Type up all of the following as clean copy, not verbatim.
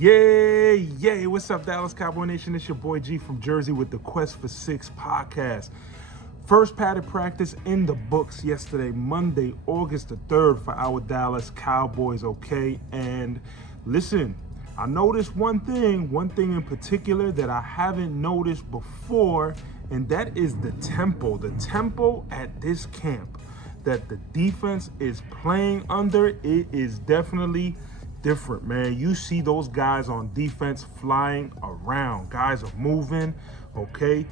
Yay, what's up, Dallas Cowboy Nation? It's your boy G from Jersey with the Quest for Six podcast. First padded practice in the books yesterday, Monday, August the 3rd for our Dallas Cowboys, okay? And listen, I noticed one thing in particular that I haven't noticed before, and that is the tempo at this camp that the defense is playing under. It is definitely different, man. You see those guys on defense flying around. Guys are moving, okay?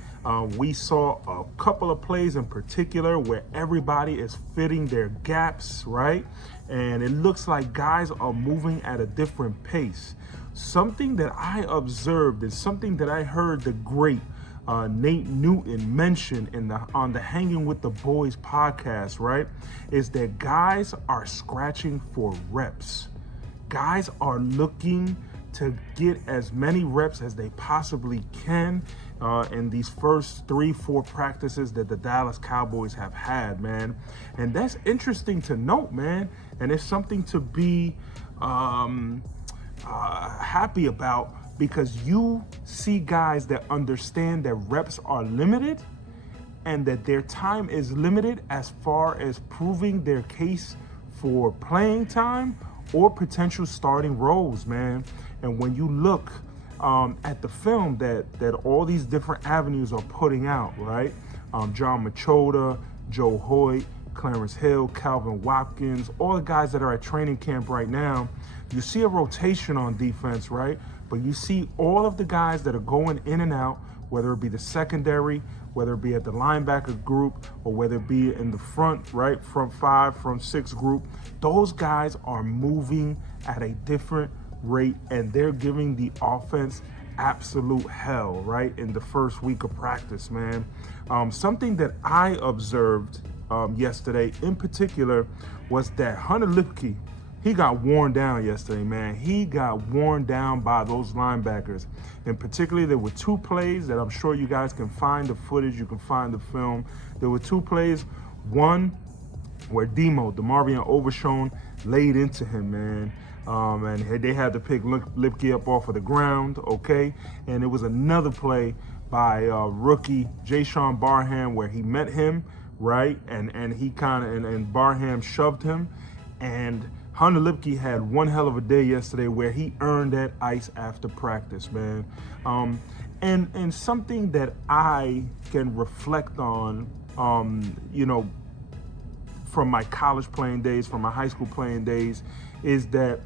We saw a couple of plays in particular where everybody is fitting their gaps, right? And it looks like guys are moving at a different pace. Something that I observed and something that I heard the great Nate Newton mention on the Hanging with the Boys podcast, right, is that guys are scratching for reps. Guys are looking to get as many reps as they possibly can in these first 3-4 practices that the Dallas Cowboys have had, man. And that's interesting to note, man. And it's something to be happy about, because you see guys that understand that reps are limited and that their time is limited as far as proving their case for playing time or potential starting roles, man. And when you look at the film that all these different avenues are putting out, right? John Machota, Joe Hoyt, Clarence Hill, Calvin Watkins, all the guys that are at training camp right now, you see a rotation on defense, right? But you see all of the guys that are going in and out, whether it be the secondary, whether it be at the linebacker group, or whether it be in the front, right, front 5, front 6 group. Those guys are moving at a different rate, and they're giving the offense absolute hell, right, in the first week of practice, man. Something that I observed yesterday in particular was that Hunter Luepke, he got worn down yesterday, man. He got worn down by those linebackers. And particularly, there were 2 plays that I'm sure you guys can find the footage, you can find the film. There were 2 plays. One where DeMarvion Overshown laid into him, man. And they had to pick Luepke up off of the ground, okay? And there was another play by rookie Jayshawn Barham where he met him, right? And he kind of, and Barham shoved him. And Hunter Luepke had one hell of a day yesterday where he earned that ice after practice, man. And something that I can reflect on, from my college playing days, from my high school playing days, is that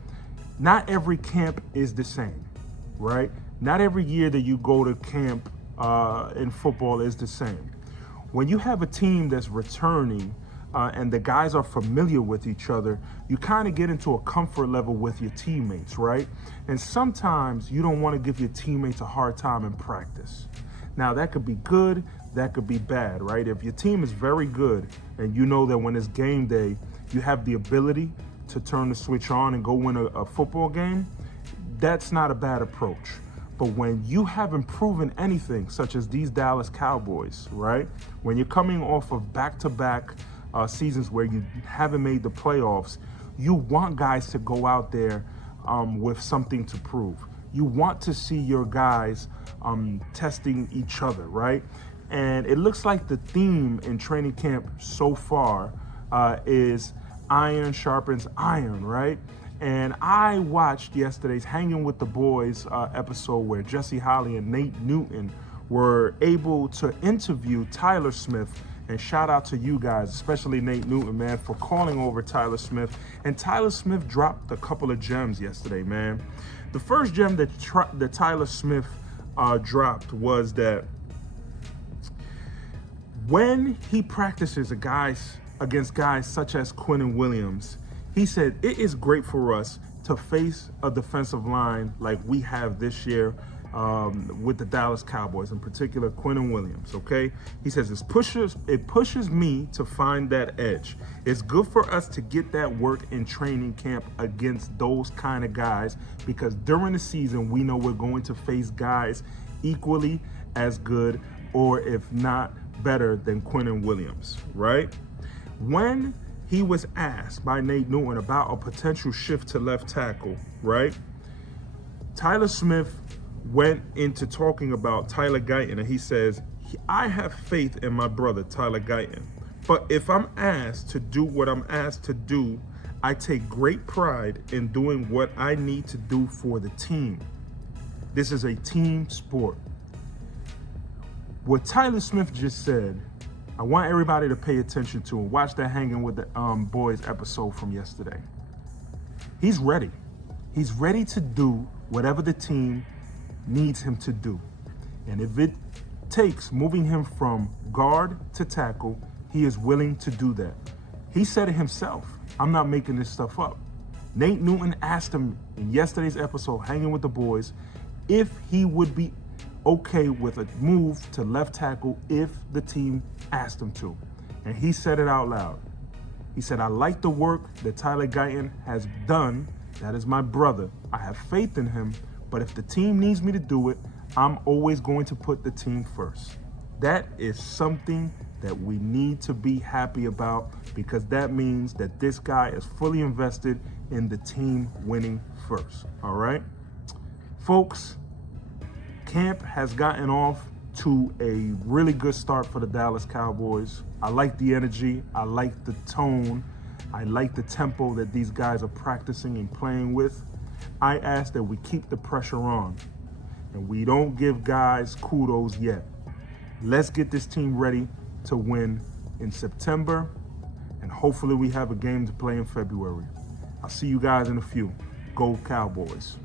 not every camp is the same, right? Not every year that you go to camp in football is the same. When you have a team that's returning, and the guys are familiar with each other, you kind of get into a comfort level with your teammates, right? And sometimes you don't want to give your teammates a hard time in practice. Now, that could be good, that could be bad, right? If your team is very good and you know that when it's game day, you have the ability to turn the switch on and go win a football game, that's not a bad approach. But when you haven't proven anything, such as these Dallas Cowboys, right? When you're coming off of back-to-back seasons where you haven't made the playoffs, you want guys to go out there with something to prove. You want to see your guys testing each other, right? And it looks like the theme in training camp so far is iron sharpens iron, right? And I watched yesterday's Hanging with the Boys episode where Jesse Holley and Nate Newton were able to interview Tyler Smith. And shout out to you guys, especially Nate Newton, man, for calling over Tyler Smith. And Tyler Smith dropped a couple of gems yesterday, man. The first gem that Tyler Smith dropped was that when he practices against guys such as Quinnen Williams, he said, it is great for us to face a defensive line like we have this year with the Dallas Cowboys, in particular Quinnen Williams, okay? He says it pushes me to find that edge. It's good for us to get that work in training camp against those kind of guys, because during the season we know we're going to face guys equally as good, or if not better than Quinnen Williams, right? When he was asked by Nate Newton about a potential shift to left tackle, right? Tyler Smith went into talking about Tyler Guyton, and he says, I have faith in my brother, Tyler Guyton. But if I'm asked to do what I'm asked to do, I take great pride in doing what I need to do for the team. This is a team sport. What Tyler Smith just said, I want everybody to pay attention to and watch that Hanging with the Boys episode from yesterday. He's ready. He's ready to do whatever the team needs him to do. And if it takes moving him from guard to tackle, he is willing to do that. He said it himself. I'm not making this stuff up. Nate Newton asked him in yesterday's episode, Hanging with the Boys, if he would be okay with a move to left tackle if the team asked him to. And he said it out loud. He said, I like the work that Tyler Guyton has done. That is my brother. I have faith in him, but if the team needs me to do it, I'm always going to put the team first. That is something that we need to be happy about, because that means that this guy is fully invested in the team winning first. All right, folks, camp has gotten off to a really good start for the Dallas Cowboys. I like the energy. I like the tone. I like the tempo that these guys are practicing and playing with. I ask that we keep the pressure on and we don't give guys kudos yet. Let's get this team ready to win in September, and hopefully we have a game to play in February. I'll see you guys in a few. Go Cowboys.